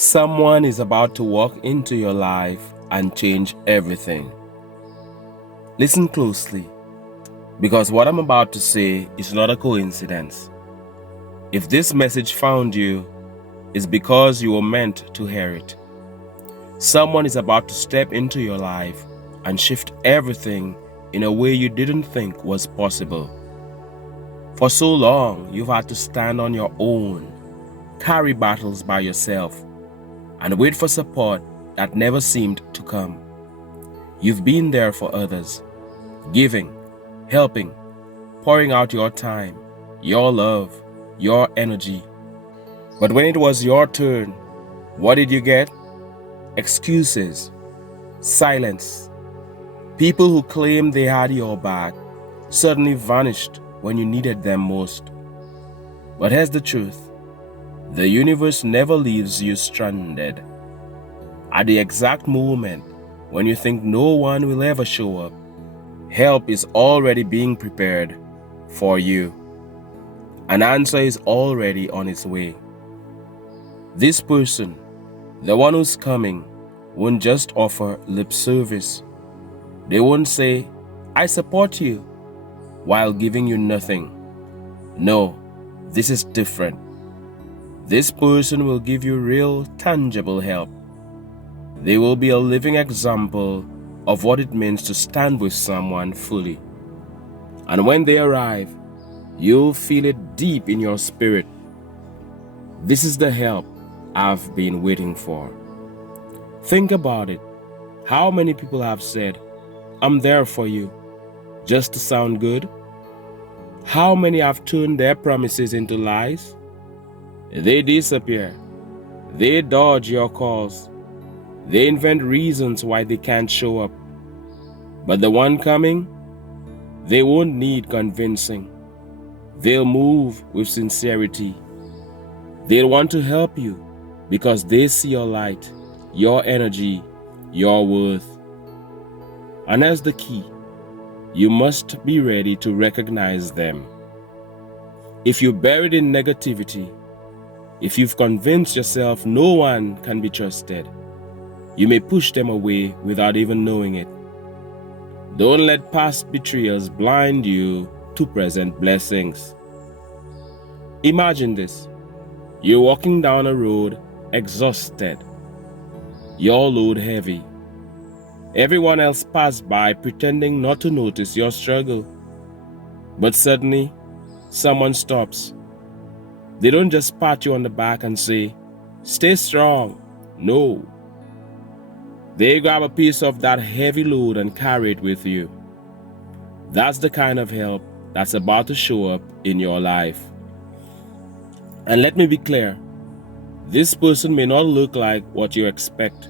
Someone is about to walk into your life and change everything. Listen closely, because what I'm about to say is not a coincidence. If this message found you, it's because you were meant to hear it. Someone is about to step into your life and shift everything in a way you didn't think was possible. For so long, you've had to stand on your own, carry battles by yourself, and wait for support that never seemed to come. You've been there for others, giving, helping, pouring out your time, your love, your energy. But when it was your turn, what did you get? Excuses, silence. People who claimed they had your back suddenly vanished when you needed them most. But here's the truth. The universe never leaves you stranded. At the exact moment when you think no one will ever show up, help is already being prepared for you. An answer is already on its way. This person, the one who's coming, won't just offer lip service. They won't say, "I support you," while giving you nothing. No, this is different. This person will give you real, tangible help. They will be a living example of what it means to stand with someone fully. And when they arrive, you'll feel it deep in your spirit. This is the help I've been waiting for. Think about it. How many people have said, "I'm there for you," just to sound good? How many have turned their promises into lies? They disappear. They dodge your calls. They invent reasons why they can't show up. But the one coming, they won't need convincing. They'll move with sincerity. They'll want to help you because they see your light, your energy, your worth. And as the key, you must be ready to recognize them. If you're buried in negativity, if you've convinced yourself no one can be trusted, you may push them away without even knowing it. Don't let past betrayals blind you to present blessings. Imagine this. You're walking down a road exhausted, your load heavy. Everyone else passed by pretending not to notice your struggle. But suddenly, someone stops. They don't just pat you on the back and say, "Stay strong." No. They grab a piece of that heavy load and carry it with you. That's the kind of help that's about to show up in your life. And let me be clear, this person may not look like what you expect.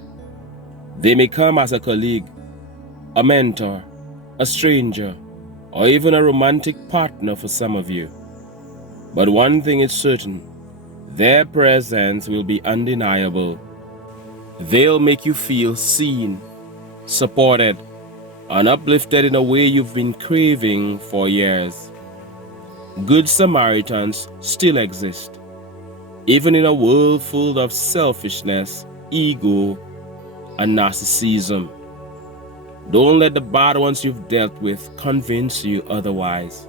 They may come as a colleague, a mentor, a stranger, or even a romantic partner for some of you. But one thing is certain, their presence will be undeniable. They'll make you feel seen, supported, and uplifted in a way you've been craving for years. Good Samaritans still exist, even in a world full of selfishness, ego, and narcissism. Don't let the bad ones you've dealt with convince you otherwise.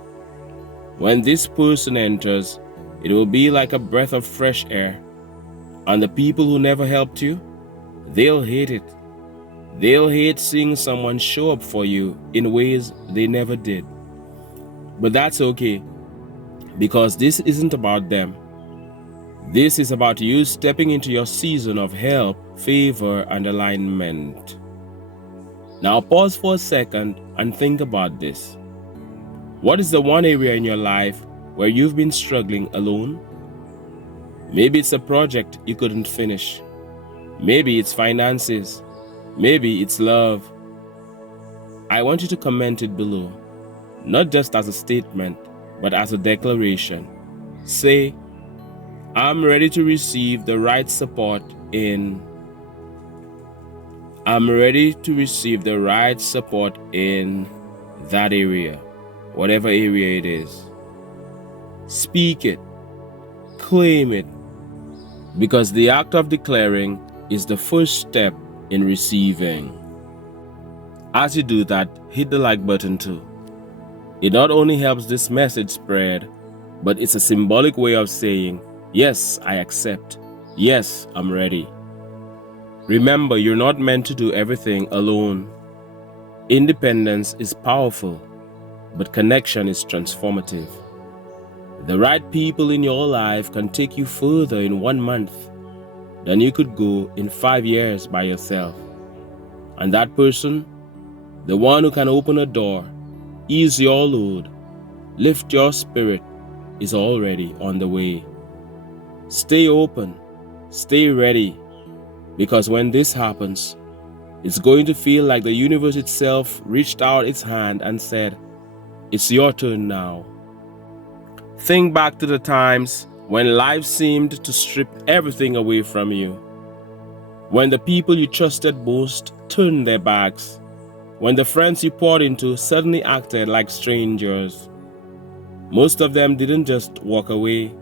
When this person enters, it will be like a breath of fresh air, and the people who never helped you, they'll hate it. They'll hate seeing someone show up for you in ways they never did. But that's okay, because this isn't about them. This is about you stepping into your season of help, favor, and alignment. Now pause for a second and think about this. What is the one area in your life where you've been struggling alone? Maybe it's a project you couldn't finish. Maybe it's finances. Maybe it's love. I want you to comment it below, not just as a statement, but as a declaration. Say, "I'm ready to receive the right support in." I'm ready to receive the right support in that area, whatever area it is. Speak it, claim it, because the act of declaring is the first step in receiving. As you do that, hit the like button too. It not only helps this message spread, but it's a symbolic way of saying, yes, I accept. Yes, I'm ready. Remember, you're not meant to do everything alone. Independence is powerful, but connection is transformative. The right people in your life can take you further in 1 month than you could go in 5 years by yourself. And that person, the one who can open a door, ease your load, lift your spirit, is already on the way. Stay open, stay ready, because when this happens, it's going to feel like the universe itself reached out its hand and said, it's your turn now. Think back to the times when life seemed to strip everything away from you. When the people you trusted most turned their backs. When the friends you poured into suddenly acted like strangers. Most of them didn't just walk away.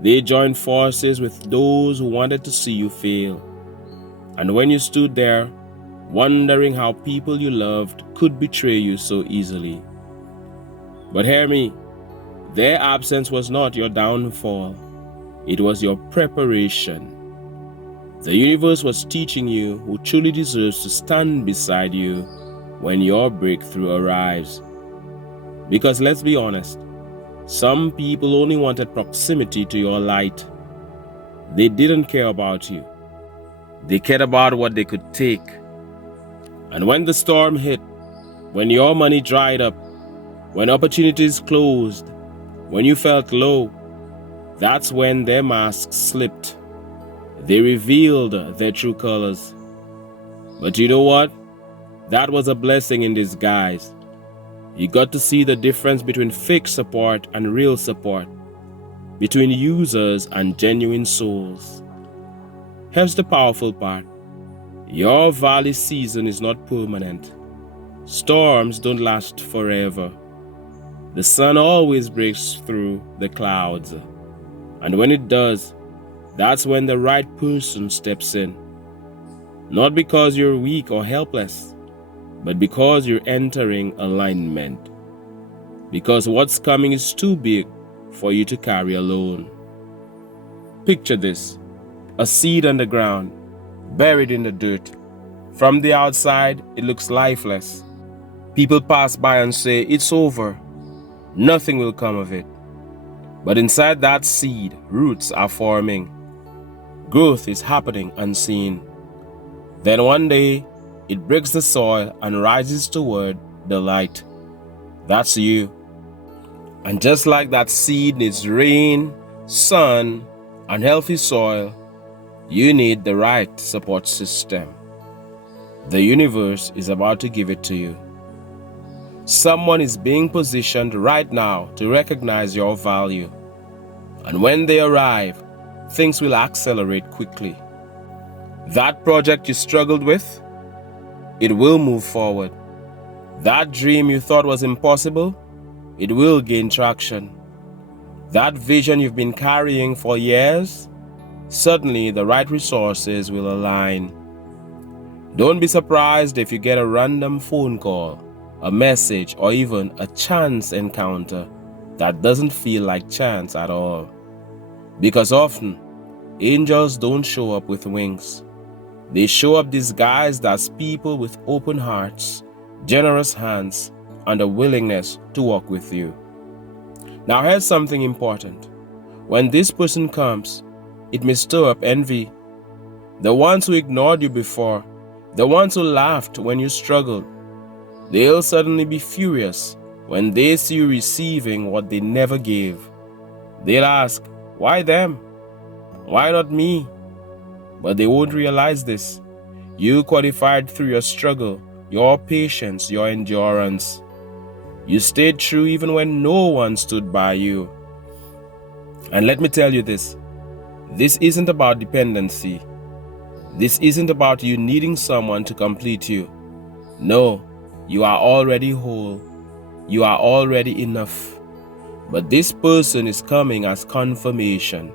They joined forces with those who wanted to see you fail. And when you stood there, wondering how people you loved could betray you so easily. But hear me, their absence was not your downfall. It was your preparation. The universe was teaching you who truly deserves to stand beside you when your breakthrough arrives. Because let's be honest, some people only wanted proximity to your light. They didn't care about you. They cared about what they could take. And when the storm hit, when your money dried up, when opportunities closed, when you felt low, that's when their masks slipped. They revealed their true colors. But you know what? That was a blessing in disguise. You got to see the difference between fake support and real support, between users and genuine souls. Here's the powerful part. Your valley season is not permanent. Storms don't last forever. The sun always breaks through the clouds. And when it does, that's when the right person steps in. Not because you're weak or helpless, but because you're entering alignment. Because what's coming is too big for you to carry alone. Picture this: a seed on the ground, buried in the dirt. From the outside, it looks lifeless. People pass by and say, it's over. Nothing will come of it. But inside that seed, roots are forming. Growth is happening unseen. Then one day, it breaks the soil and rises toward the light. That's you. And just like that seed needs rain, sun, and healthy soil, you need the right support system. The universe is about to give it to you. Someone is being positioned right now to recognize your value. And when they arrive, things will accelerate quickly. That project you struggled with, it will move forward. That dream you thought was impossible, it will gain traction. That vision you've been carrying for years, suddenly the right resources will align. Don't be surprised if you get a random phone call, a message, or even a chance encounter that doesn't feel like chance at all. Because often, angels don't show up with wings. They show up disguised as people with open hearts, generous hands, and a willingness to walk with you. Now here's something important. When this person comes, it may stir up envy. The ones who ignored you before, the ones who laughed when you struggled, they'll suddenly be furious when they see you receiving what they never gave. They'll ask, why them? Why not me? But they won't realize this. You qualified through your struggle, your patience, your endurance. You stayed true even when no one stood by you. And let me tell you this isn't about dependency. This isn't about you needing someone to complete you. No, you are already whole. You are already enough. But this person is coming as confirmation,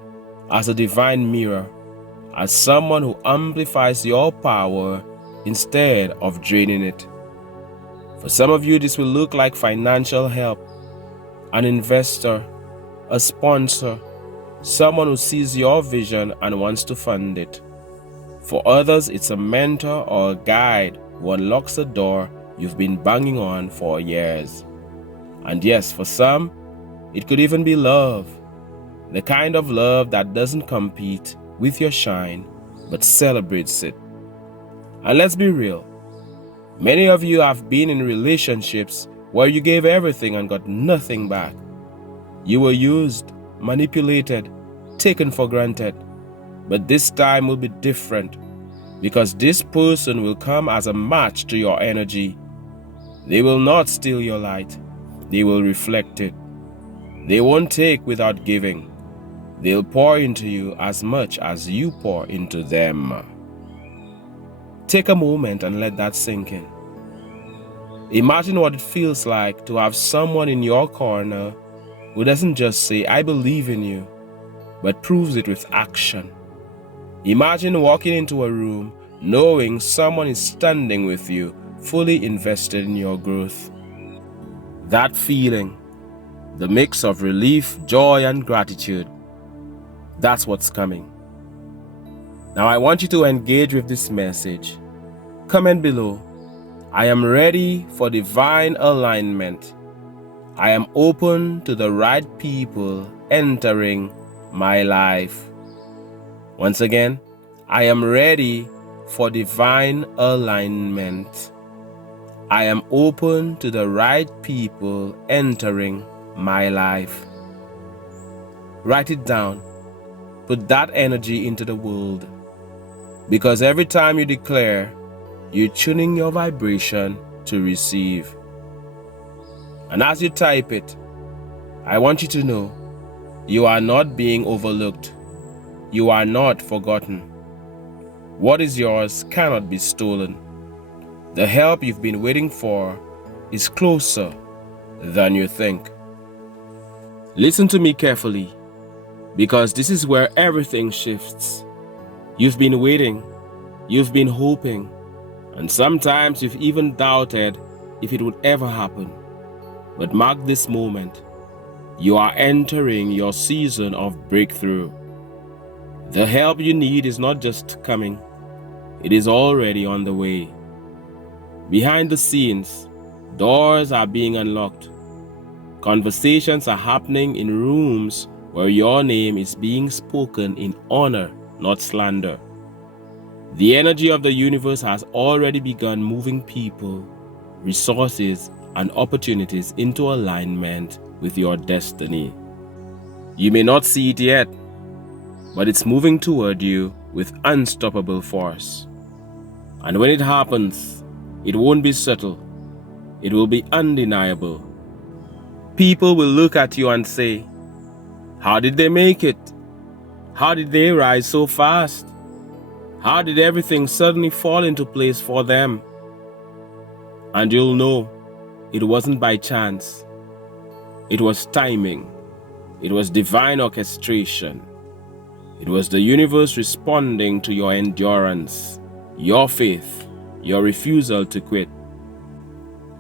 as a divine mirror, as someone who amplifies your power instead of draining it. For some of you, this will look like financial help, an investor, a sponsor, someone who sees your vision and wants to fund it. For others, it's a mentor or a guide who unlocks a door you've been banging on for years. And yes, for some, it could even be love. The kind of love that doesn't compete with your shine, but celebrates it. And let's be real, many of you have been in relationships where you gave everything and got nothing back. You were used, manipulated, taken for granted. But this time will be different, because this person will come as a match to your energy. They will not steal your light. They will reflect it. They won't take without giving. They'll pour into you as much as you pour into them. Take a moment and let that sink in. Imagine what it feels like to have someone in your corner who doesn't just say, "I believe in you," but proves it with action. Imagine walking into a room knowing someone is standing with you, fully invested in your growth. That feeling, the mix of relief, joy, and gratitude, that's what's coming. Now I want you to engage with this message. Comment below. I am ready for divine alignment. I am open to the right people entering my life. Once again, I am ready for divine alignment. I am open to the right people entering my life. Write it down. Put that energy into the world. Because every time you declare, you're tuning your vibration to receive. And as you type it, I want you to know you are not being overlooked. You are not forgotten. What is yours cannot be stolen. The help you've been waiting for is closer than you think. Listen to me carefully, because this is where everything shifts. You've been waiting, you've been hoping, and sometimes you've even doubted if it would ever happen. But mark this moment. You are entering your season of breakthrough. The help you need is not just coming, it is already on the way. Behind the scenes, doors are being unlocked. Conversations are happening in rooms where your name is being spoken in honor, not slander. The energy of the universe has already begun moving people, resources, and opportunities into alignment with your destiny. You may not see it yet, but it's moving toward you with unstoppable force. And when it happens, it won't be subtle. It will be undeniable. People will look at you and say, "How did they make it? How did they rise so fast? How did everything suddenly fall into place for them?" And you'll know it wasn't by chance. It was timing. It was divine orchestration. It was the universe responding to your endurance, your faith, your refusal to quit.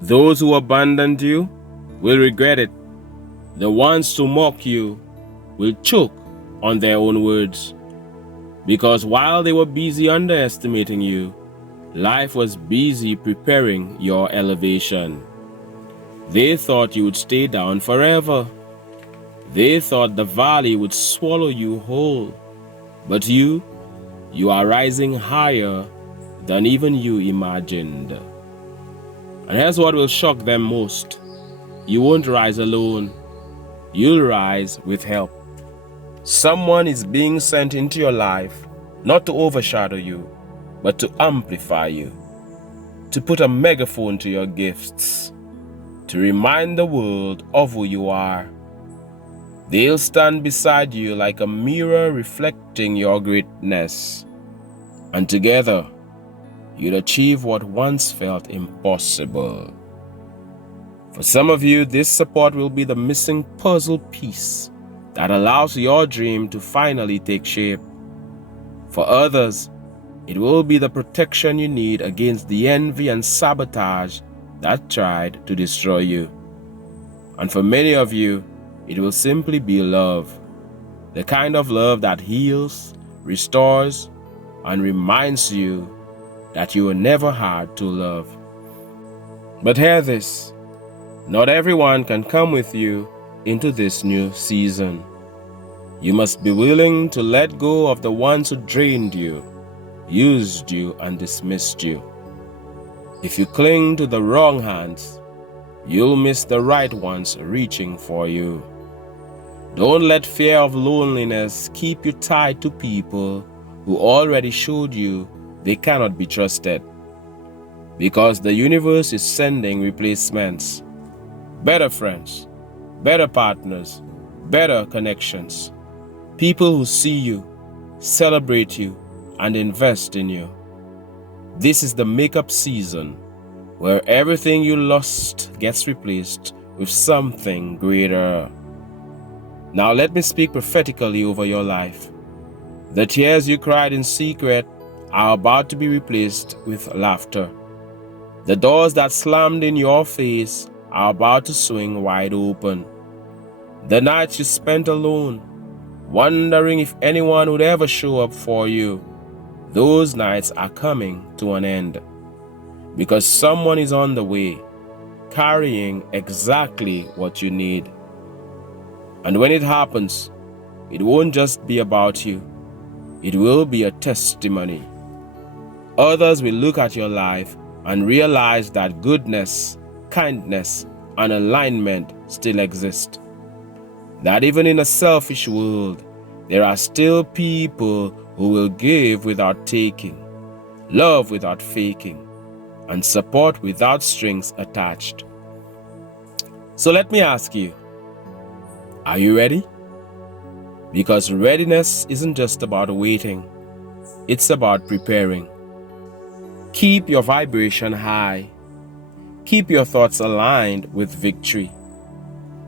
Those who abandoned you will regret it. The ones who mock you will choke on their own words. Because while they were busy underestimating you, life was busy preparing your elevation. They thought you would stay down forever. They thought the valley would swallow you whole. But you are rising higher than even you imagined. And here's what will shock them most. You won't rise alone. You'll rise with help. Someone is being sent into your life, not to overshadow you, but to amplify you, to put a megaphone to your gifts, to remind the world of who you are. They'll stand beside you like a mirror reflecting your greatness. And together, you'll achieve what once felt impossible. For some of you, this support will be the missing puzzle piece that allows your dream to finally take shape. For others, it will be the protection you need against the envy and sabotage that tried to destroy you. And for many of you, it will simply be love. The kind of love that heals, restores, and reminds you that you were never hard to love. But hear this, not everyone can come with you into this new season. You must be willing to let go of the ones who drained you, used you, and dismissed you. If you cling to the wrong hands, you'll miss the right ones reaching for you. Don't let fear of loneliness keep you tied to people who already showed you they cannot be trusted. Because the universe is sending replacements, better friends, better partners, better connections, people who see you, celebrate you, and invest in you. This is the makeup season where everything you lost gets replaced with something greater. Now let me speak prophetically over your life. The tears you cried in secret are about to be replaced with laughter. The doors that slammed in your face are about to swing wide open. The nights you spent alone, wondering if anyone would ever show up for you, those nights are coming to an end. Because someone is on the way, carrying exactly what you need. And when it happens, it won't just be about you. It will be a testimony. Others will look at your life and realize that goodness, kindness, and alignment still exist. That even in a selfish world, there are still people who will give without taking, love without faking, and support without strings attached. So let me ask you, are you ready? Because readiness isn't just about waiting, it's about preparing. Keep your vibration high. Keep your thoughts aligned with victory.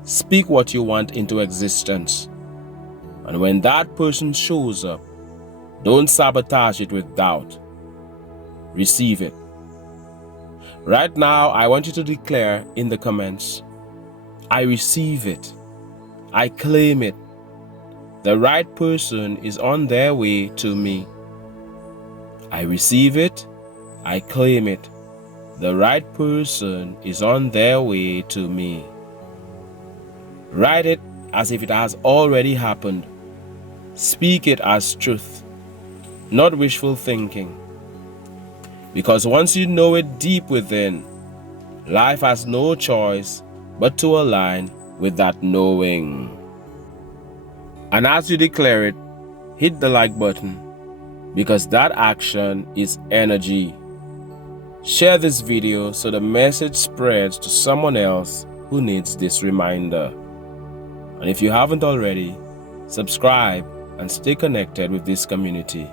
Speak what you want into existence. And when that person shows up, don't sabotage it with doubt. Receive it. Right now, I want you to declare in the comments, I receive it. I claim it. The right person is on their way to me. I receive it. I claim it. The right person is on their way to me. Write it as if it has already happened. Speak it as truth, not wishful thinking. Because once you know it deep within, life has no choice but to align with that knowing. And as you declare it, hit the like button, because that action is energy. Share this video so the message spreads to someone else who needs this reminder. And if you haven't already, subscribe and stay connected with this community,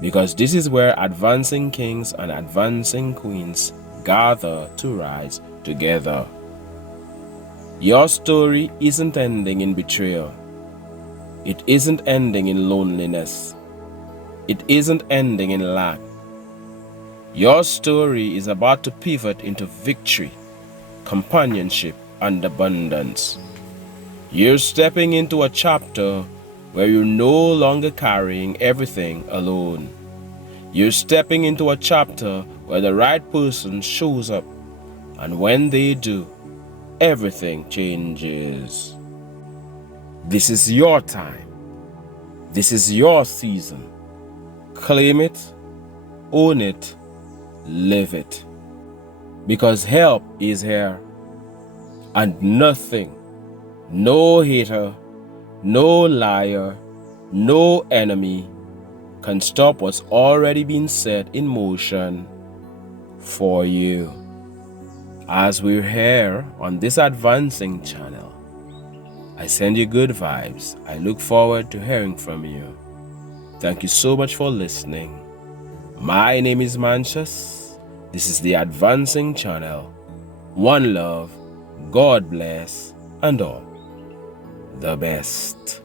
because this is where advancing kings and advancing queens gather to rise together. Your story isn't ending in betrayal. It isn't ending in loneliness. It isn't ending in lack. Your story is about to pivot into victory, companionship, and abundance. You're stepping into a chapter where you're no longer carrying everything alone. You're stepping into a chapter where the right person shows up, and when they do, everything changes. This is your time. This is your season. Claim it, own it, live it. Because help is here. And nothing, no hater, no liar, no enemy can stop what's already been set in motion for you. As we're here on this advancing channel, I send you good vibes. I look forward to hearing from you. Thank you so much for listening. My name is Mantius. This is the Advancing Channel. One love, God bless, and all the best.